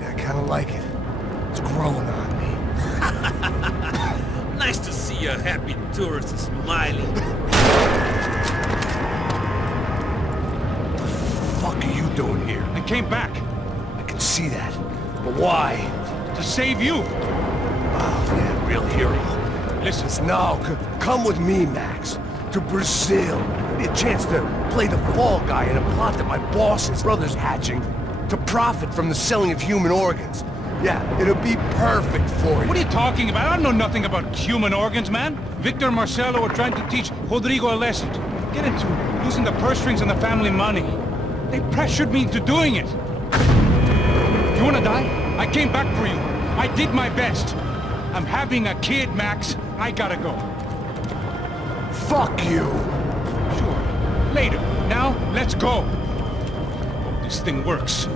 Yeah, I kinda like it. It's growing on me. Nice to see a happy tourist smiling. What the fuck are you doing here? I came back I can see that. But why? to save you. Oh, yeah, real hero. Listen, No, come with me, Max. To Brazil. Be a chance to play the fall guy in a plot that my boss and his brother's hatching to profit from the selling of human organs. Yeah, it'll be perfect for you. what are you talking about? I know nothing about human organs, man. Victor and Marcelo are trying to teach Rodrigo a lesson. Get into using the purse strings and the family money. They pressured me into doing it. You wanna die? I came back for you. I did my best. I'm having a kid, Max. I gotta go. Fuck you! Sure. Later. Now, let's go. Hope this thing works.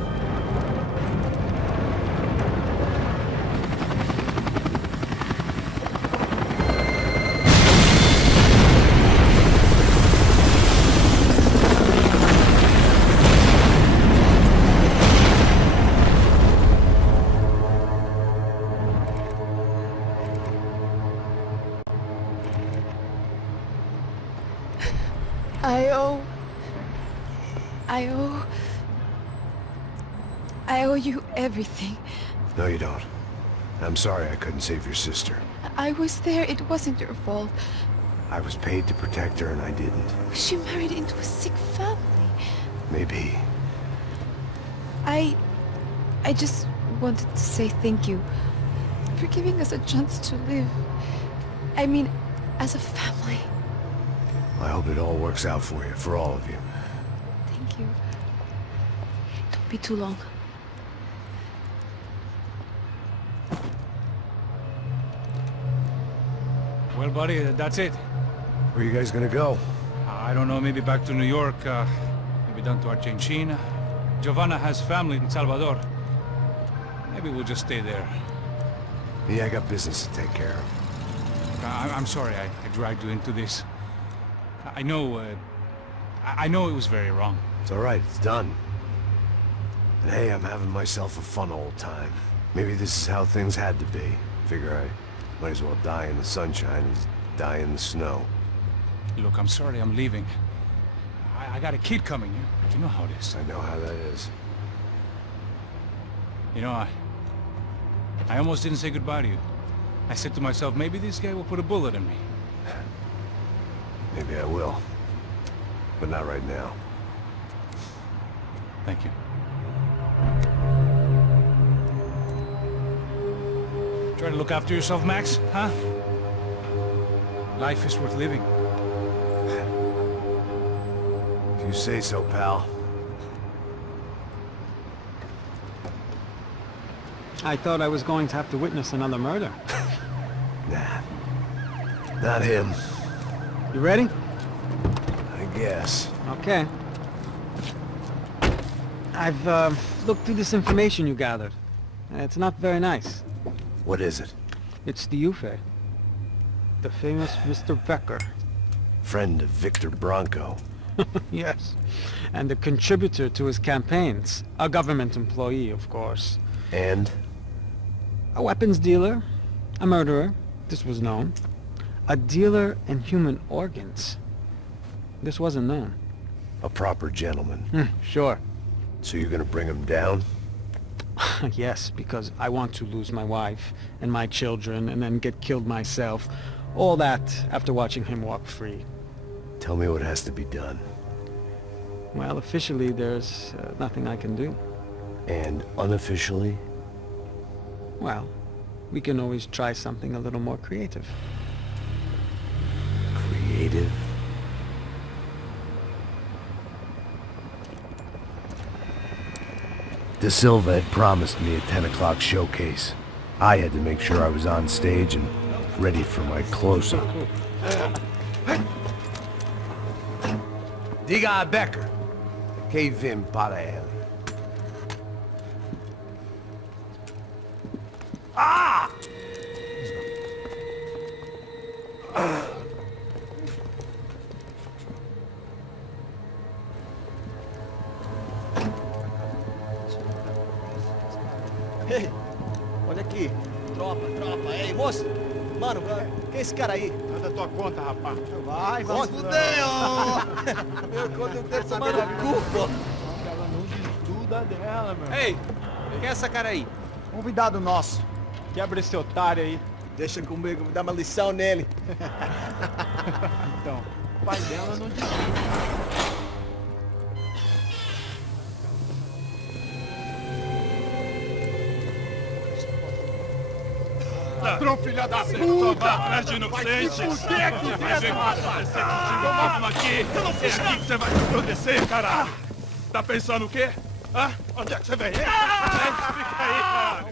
I owe you everything. No, you don't. I'm sorry I couldn't save your sister. I was there. It wasn't your fault. I was paid to protect her and I didn't. She married into a sick family. Maybe. I just wanted to say thank you for giving us a chance to live. I mean, as a family. I hope it all works out for you, for all of you. Thank you. Don't be too long. Well, buddy, that's it. Where are you guys gonna go? I don't know, maybe back to New York, maybe down to Argentina. Giovanna has family in Salvador. Maybe we'll just stay there. Yeah, I got business to take care of. I'm sorry I dragged you into this. I know it was very wrong. It's all right, it's done. And hey, I'm having myself a fun old time. Maybe this is how things had to be. Figure I might as well die in the sunshine as die in the snow. Look, I'm sorry I'm leaving. I got a kid coming. You know how it is. I know how that is. You know, I almost didn't say goodbye to you. I said to myself, maybe this guy will put a bullet in me. Maybe I will. But not right now. Thank you. Try to look after yourself, Max, huh? Life is worth living. If you say so, pal. I thought I was going to have to witness another murder. Nah. Not him. You ready? I guess. Okay. I've looked through this information you gathered. It's not very nice. What is it? It's the Ufe. The famous Mr. Becker. Friend of Victor Bronco. Yes. And a contributor to his campaigns. A government employee, of course. And? A weapons dealer. A murderer. This was known. A dealer in human organs. This wasn't known. A proper gentleman. Sure. So you're gonna bring him down? Yes, because I want to lose my wife and my children and then get killed myself. All that after watching him walk free. Tell me what has to be done. Well, officially there's nothing I can do. And unofficially? Well, we can always try something a little more creative. Creative? De Silva had promised me a 10 o'clock showcase. I had to make sure I was on stage and ready for my close-up. Diga a Becker. Que vim para ele. Ah! Ei, olha aqui. Tropa. Ei, moço. Mano, quem é esse cara aí? Nada tua conta, rapaz. Vai fudeu! Meu conta não quero saber da culpa. Ela não desgruda dela, meu. Ei, quem é essa cara aí? Convidado nosso. Quebra esse otário aí. Deixa comigo, me dá uma lição nele. Então, o pai dela não desgruda. Ladrão, filha da puta! Atrás de inocentes! Vai ver como vai ser contigo aqui! Eu não fiz nada! Você vai me proteger, caralho! Tá pensando o quê? Hã? Onde é que você vem? Fica aí, caralho!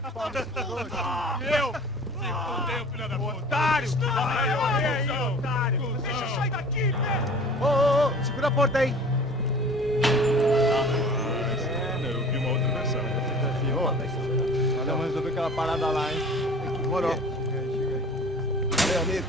E eu? Se fudeu, filha da puta! Otário! Aí, otário! Deixa eu sair daqui, velho! Ô, segura a porta aí. Eu vi uma outra versão. Vamos resolver aquela parada lá, hein? Demorou. Chega aí. Valeu, amigo.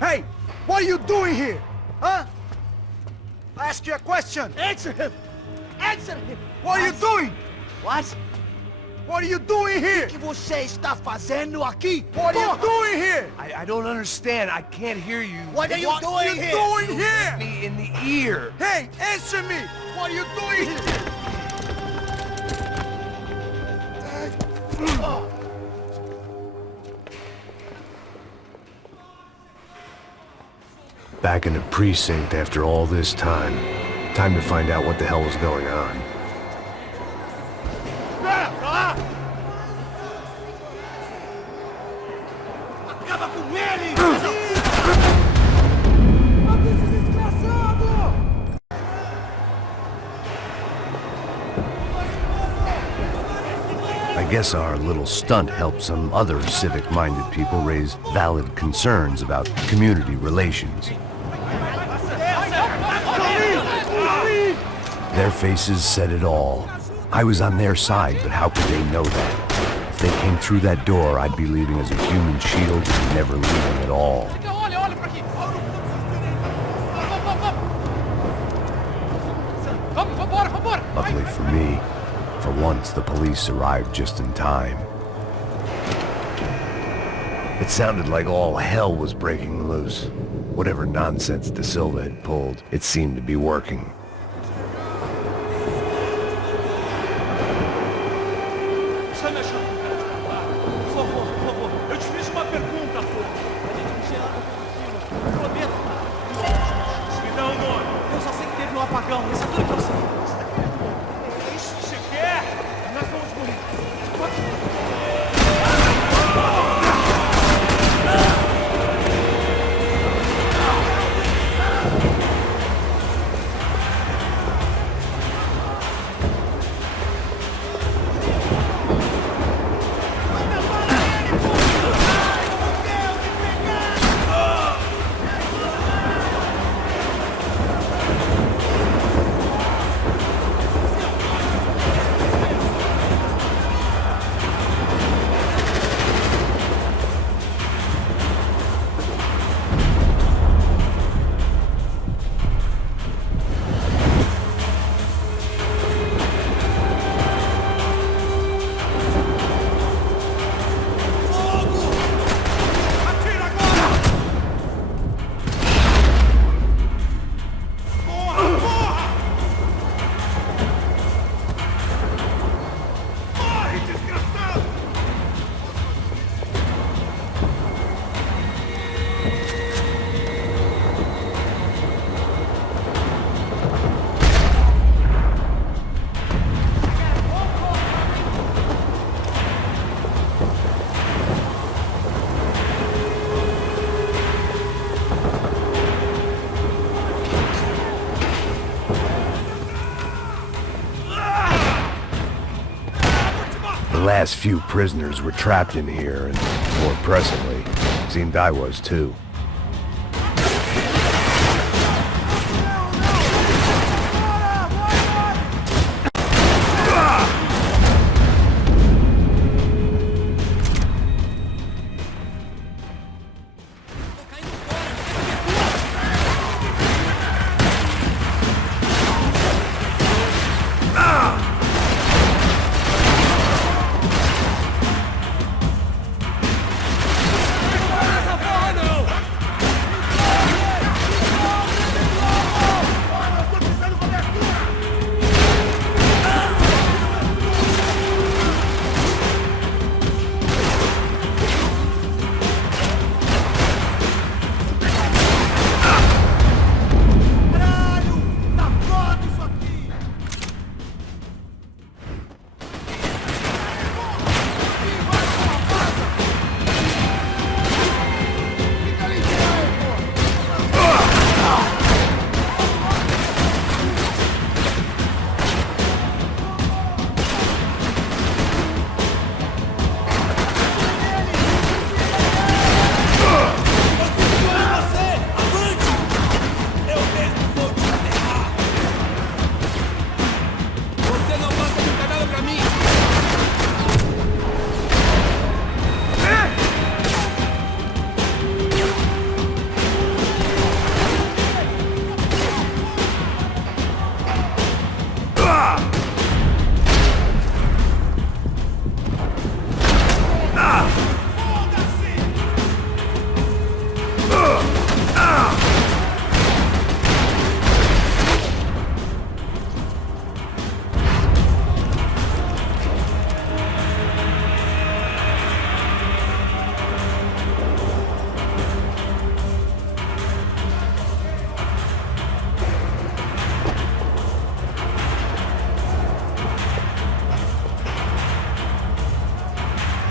Hey! What are you doing here? Huh? I ask you a question! Answer him! Answer him! What are you doing? What? What are you doing here? O que você está fazendo aqui? What are you doing here? I don't understand. I can't hear you. What are you doing here? Doing here? Me in the ear. Hey, answer me! What are you doing here? Back in the precinct after all this time. Time to find out what the hell was going on. Acaba com ele! I guess our little stunt helped some other civic-minded people raise valid concerns about community relations. Their faces said it all. I was on their side, but how could they know that? If they came through that door, I'd be leaving as a human shield and never leaving at all. Luckily for me, for once the police arrived just in time. It sounded like all hell was breaking loose. Whatever nonsense De Silva had pulled, it seemed to be working. The last few prisoners were trapped in here, and more pressingly, seemed I was too.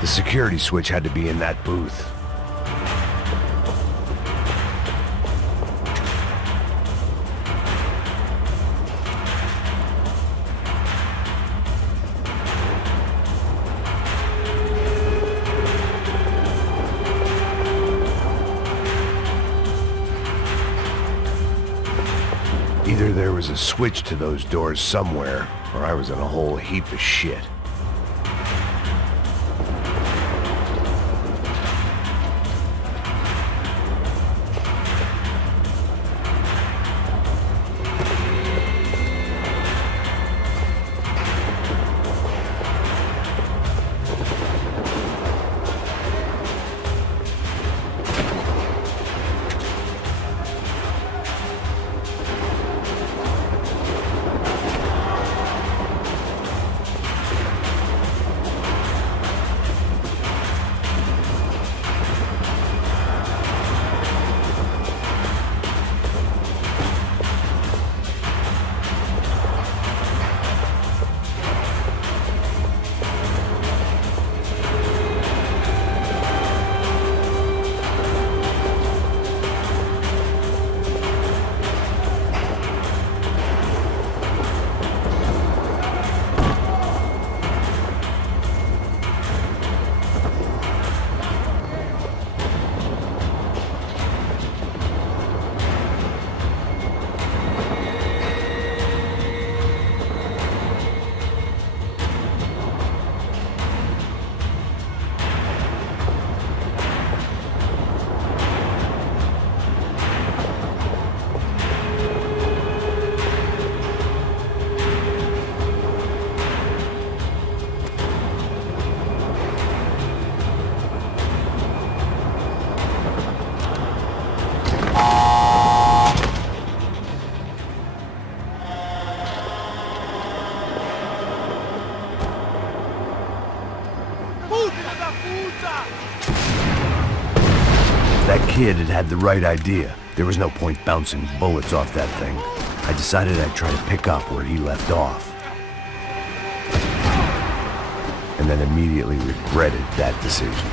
The security switch had to be in that booth. Either there was a switch to those doors somewhere, or I was in a whole heap of shit. That kid had the right idea. There was no point bouncing bullets off that thing. I decided I'd try to pick up where he left off. And then immediately regretted that decision.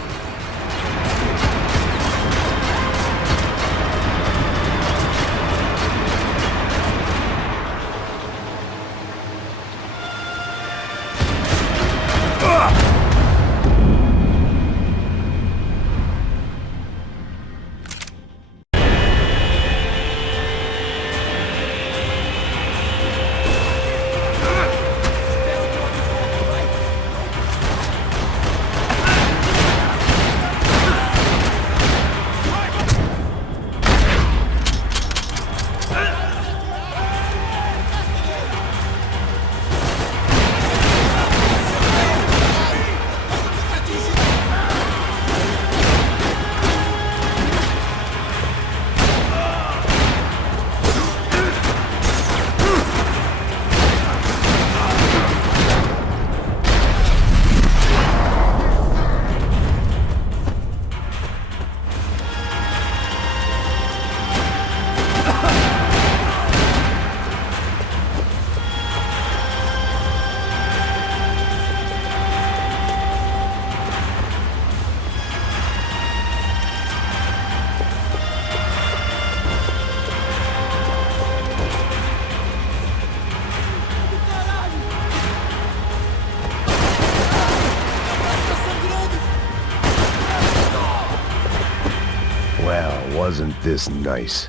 Well, wasn't this nice?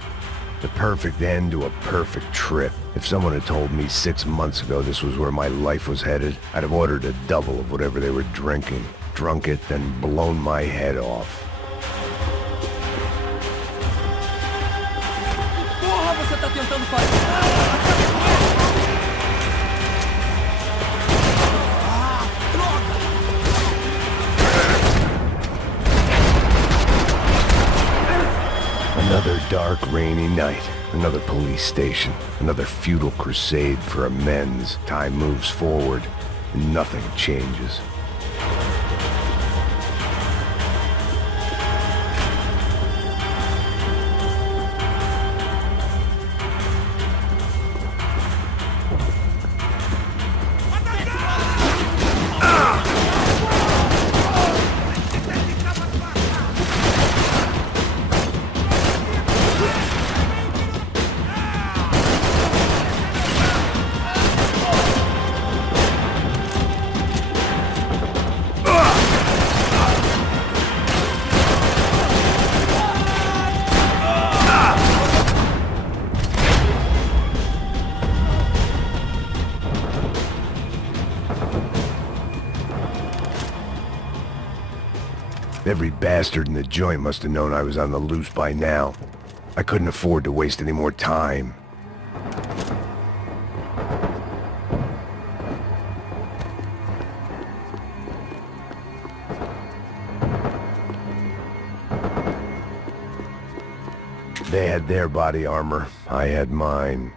The perfect end to a perfect trip. If someone had told me 6 months ago this was where my life was headed, I'd have ordered a double of whatever they were drinking, drunk it, then blown my head off. Porra, você tá tentando fazer? Another dark, rainy night. Another police station. Another futile crusade for amends. Time moves forward, and nothing changes. Every bastard in the joint must have known I was on the loose by now. I couldn't afford to waste any more time. They had their body armor, I had mine.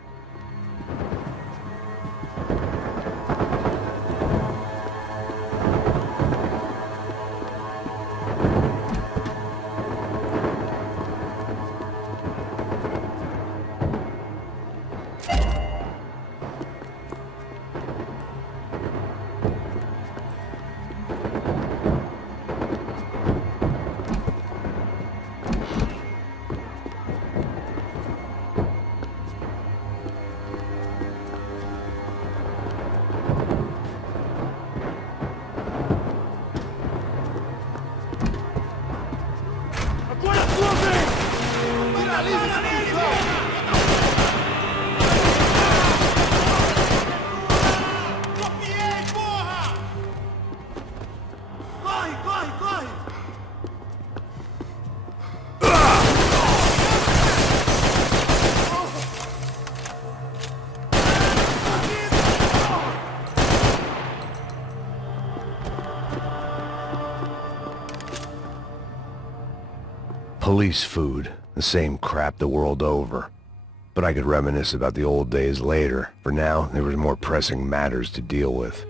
Police food, the same crap the world over. But I could reminisce about the old days later. For now, there was more pressing matters to deal with.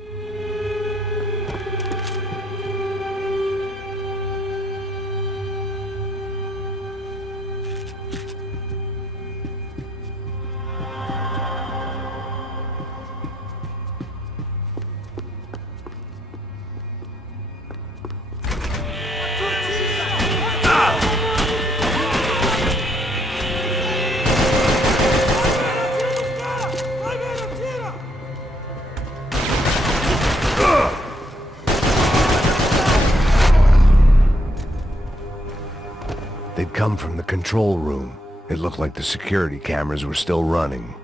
They'd come from the control room. It looked like the security cameras were still running.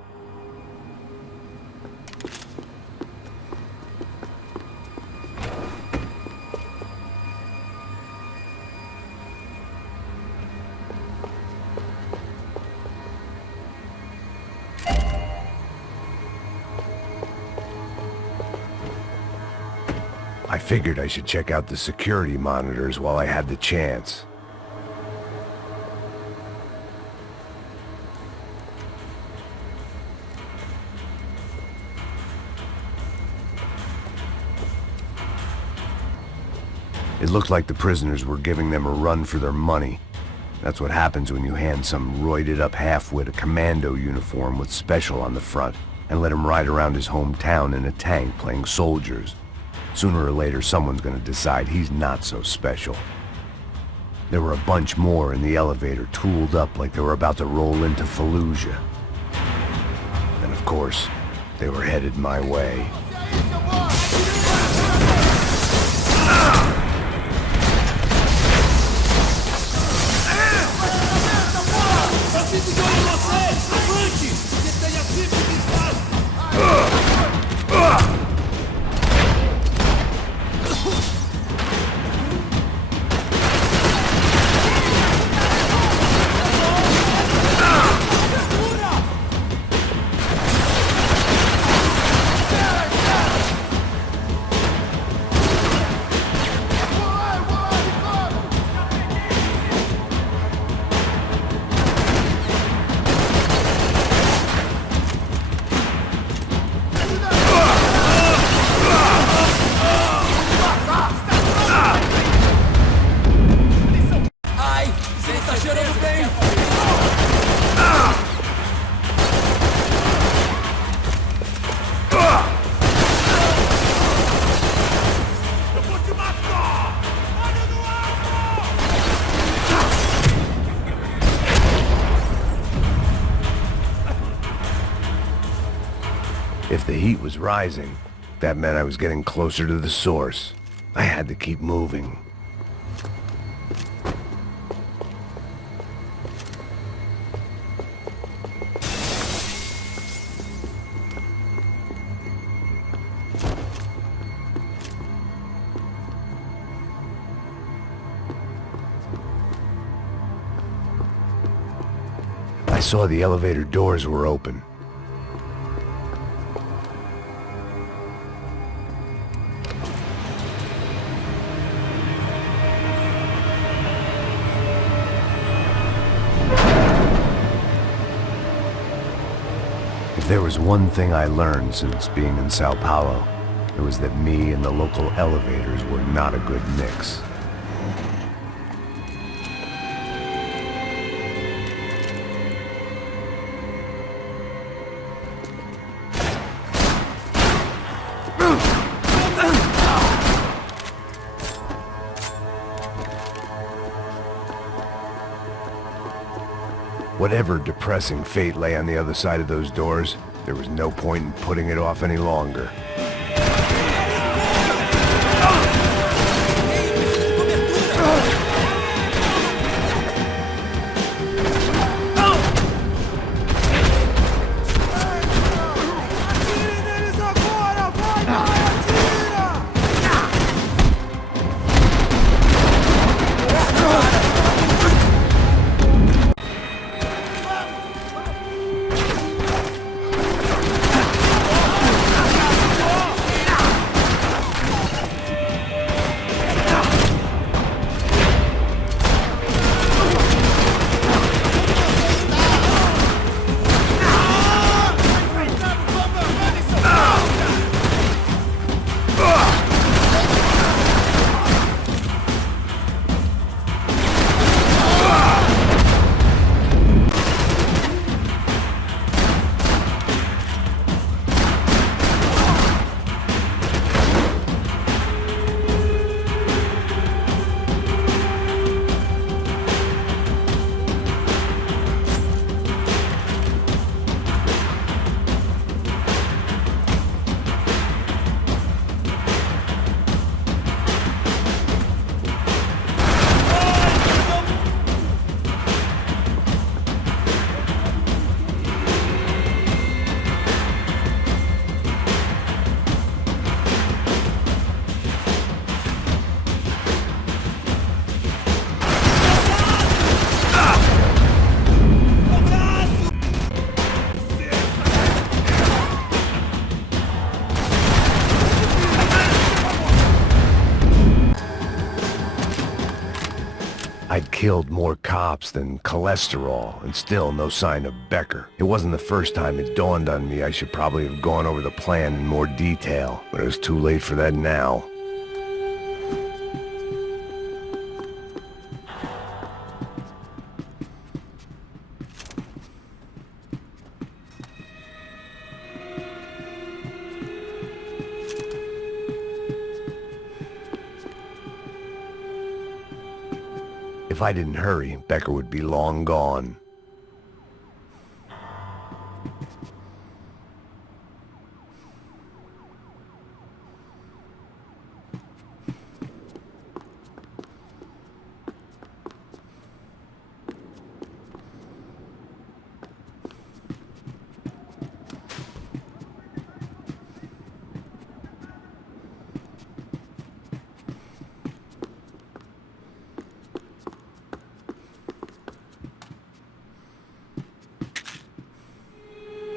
I figured I should check out the security monitors while I had the chance. It looked like the prisoners were giving them a run for their money. That's what happens when you hand some roided-up halfwit a commando uniform with special on the front and let him ride around his hometown in a tank playing soldiers. Sooner or later, someone's gonna decide he's not so special. There were a bunch more in the elevator, tooled up like they were about to roll into Fallujah. And of course, they were headed my way. If the heat was rising, that meant I was getting closer to the source. I had to keep moving. saw the elevator doors were open. If there was one thing I learned since being in Sao Paulo, it was that me and the local elevators were not a good mix. Whatever depressing fate lay on the other side of those doors, there was no point in putting it off any longer. I'd killed more cops than cholesterol, and still no sign of Becker. It wasn't the first time it dawned on me I should probably have gone over the plan in more detail, but it was too late for that now. If I didn't hurry, Becker would be long gone.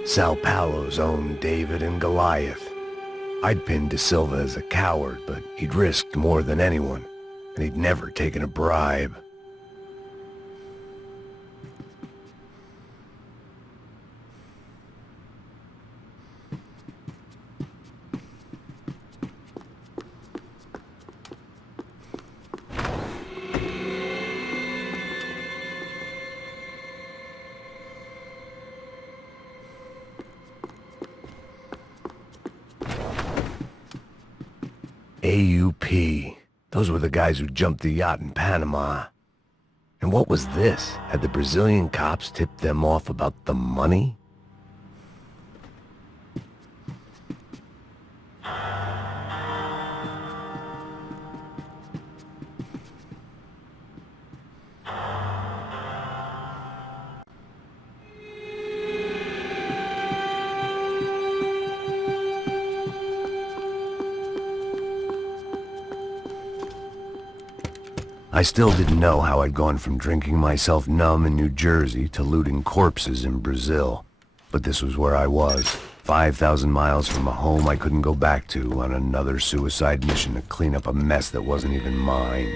Sao Paulo's own David and Goliath. I'd pinned De Silva as a coward, but he'd risked more than anyone, and he'd never taken a bribe. AUP. Those were the guys who jumped the yacht in Panama. And what was this? Had the Brazilian cops tipped them off about the money? I still didn't know how I'd gone from drinking myself numb in New Jersey to looting corpses in Brazil. But this was where I was, 5,000 miles from a home I couldn't go back to, on another suicide mission to clean up a mess that wasn't even mine.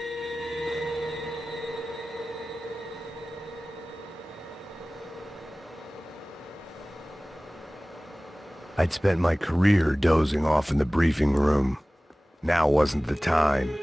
I'd spent my career dozing off in the briefing room. Now wasn't the time.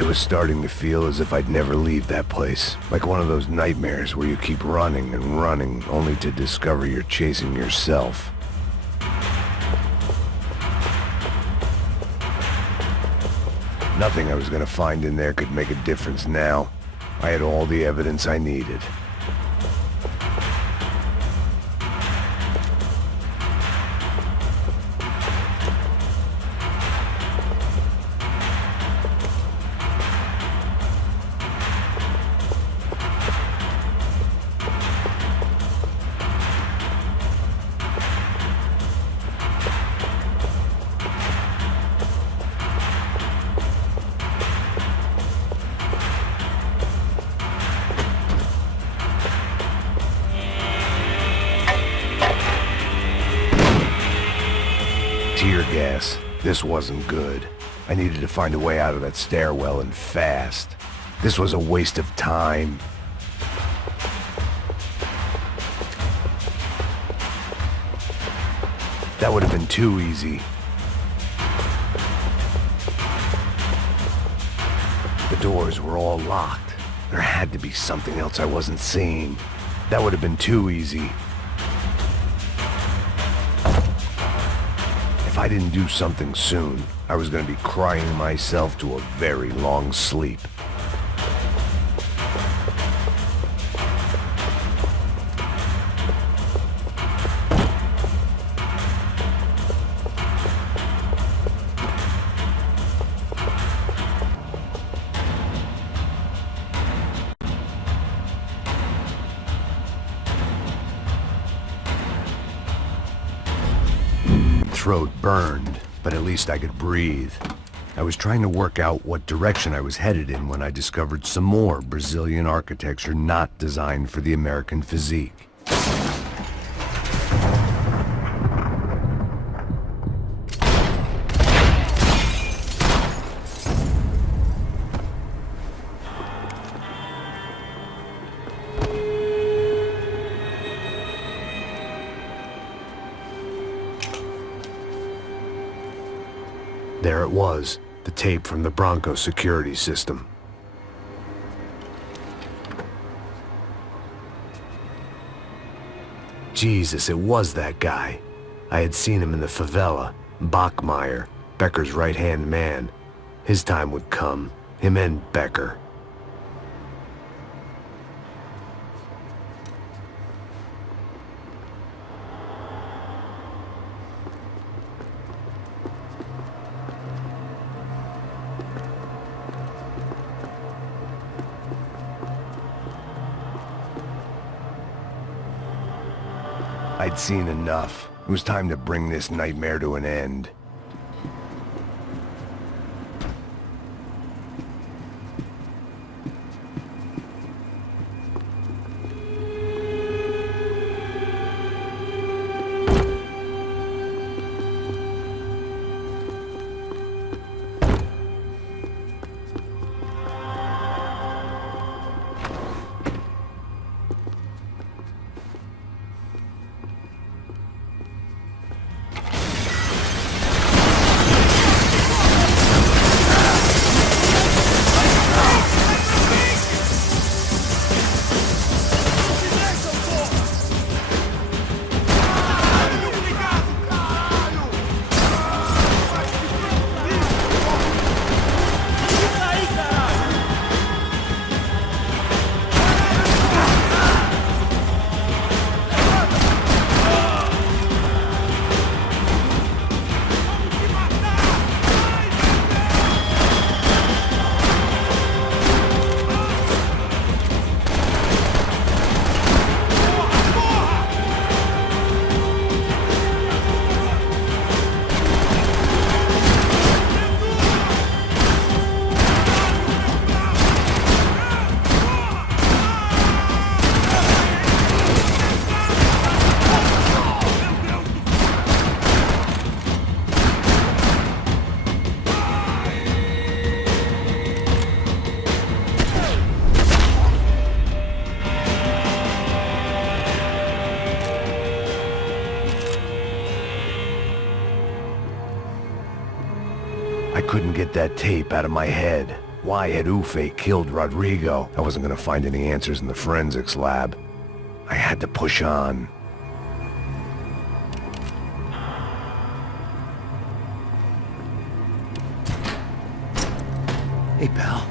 It was starting to feel as if I'd never leave that place. Like one of those nightmares where you keep running and running, only to discover you're chasing yourself. Nothing I was gonna find in there could make a difference now. I had all the evidence I needed. Tear gas. This wasn't good. I needed to find a way out of that stairwell and fast. This was a waste of time. That would have been too easy. The doors were all locked. There had to be something else I wasn't seeing. That would have been too easy. If I didn't do something soon, I was going to be crying myself to a very long sleep. Throat burned, but at least I could breathe. I was trying to work out what direction I was headed in when I discovered some more Brazilian architecture not designed for the American physique. There it was, the tape from the Bronco security system. Jesus, it was that guy. I had seen him in the favela, Bachmeyer, Becker's right-hand man. His time would come, him and Becker. I'd seen enough. It was time to bring this nightmare to an end. I couldn't get that tape out of my head. Why had Ufe killed Rodrigo? I wasn't gonna find any answers in the forensics lab. I had to push on. Hey, pal.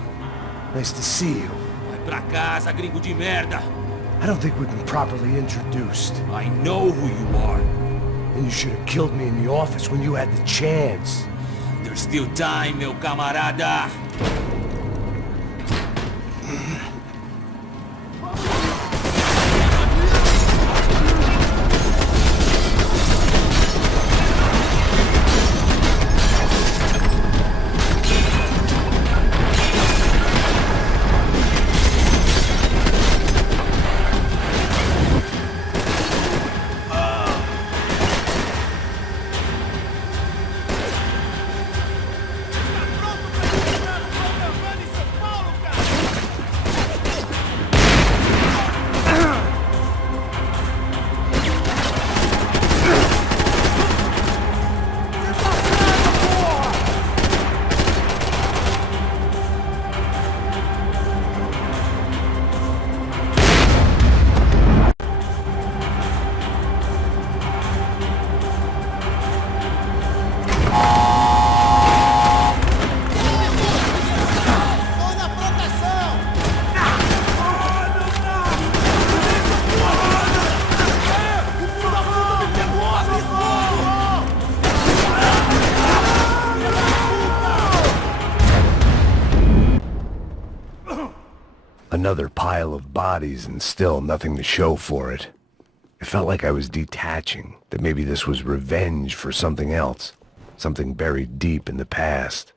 Nice to see you. Vai pra casa, gringo de merda. I don't think we've been properly introduced. I know who you are. And you should have killed me in the office when you had the chance. There's still time, meu camarada. Another pile of bodies and still nothing to show for it. It felt like I was detaching, that maybe this was revenge for something else, something buried deep in the past.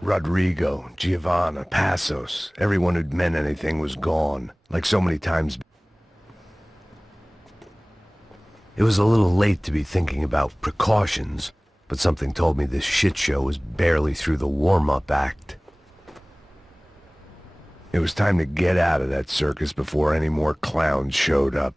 Rodrigo, Giovanna, Passos, everyone who'd meant anything was gone, like so many times. It was a little late to be thinking about precautions, but something told me this shit show was barely through the warm-up act. It was time to get out of that circus before any more clowns showed up.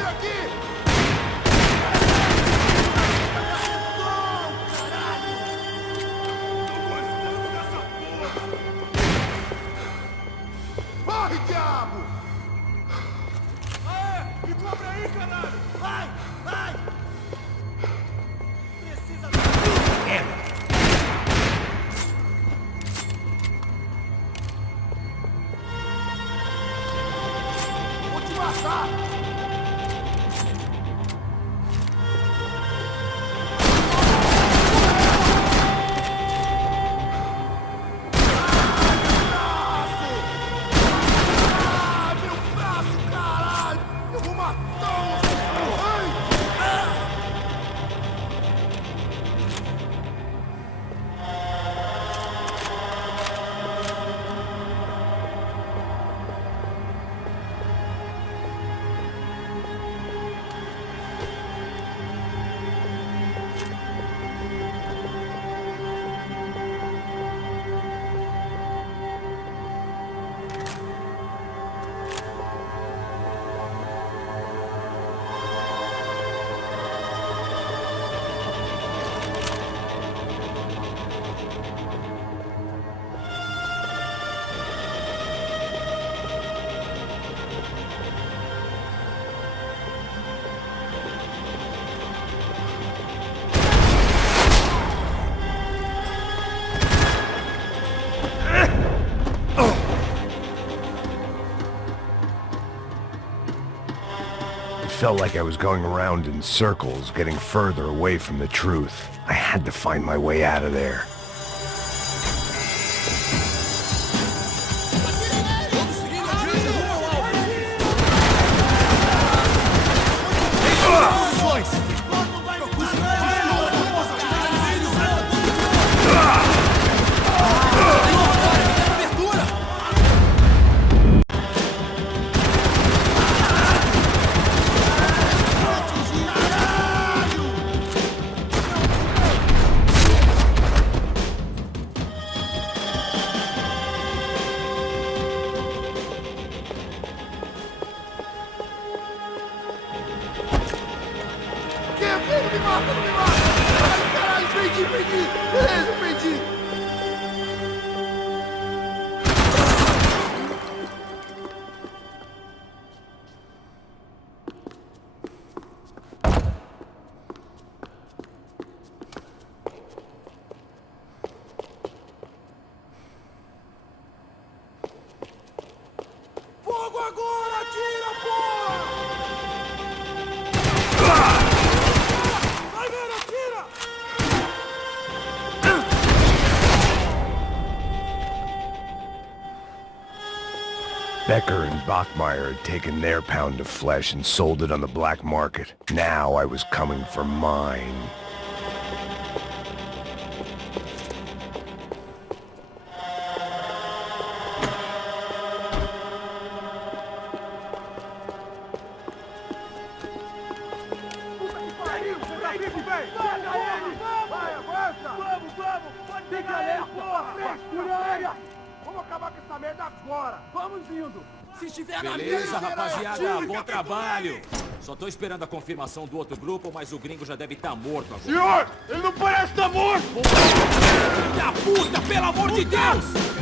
vir aqui! Corre, diabo! Aê! Me cobre aí, caralho! Vai! Vai! Precisa... Vou te matar! Felt like I was going around in circles, getting further away from the truth. I had to find my way out of there. Becker and Bachmeyer had taken their pound of flesh and sold it on the black market. Now I was coming for mine. Beleza, rapaziada, bom trabalho. Só tô esperando a confirmação do outro grupo, mas o gringo já deve estar morto agora. Senhor, ele não parece estar morto! Filho da puta, pelo amor de Deus!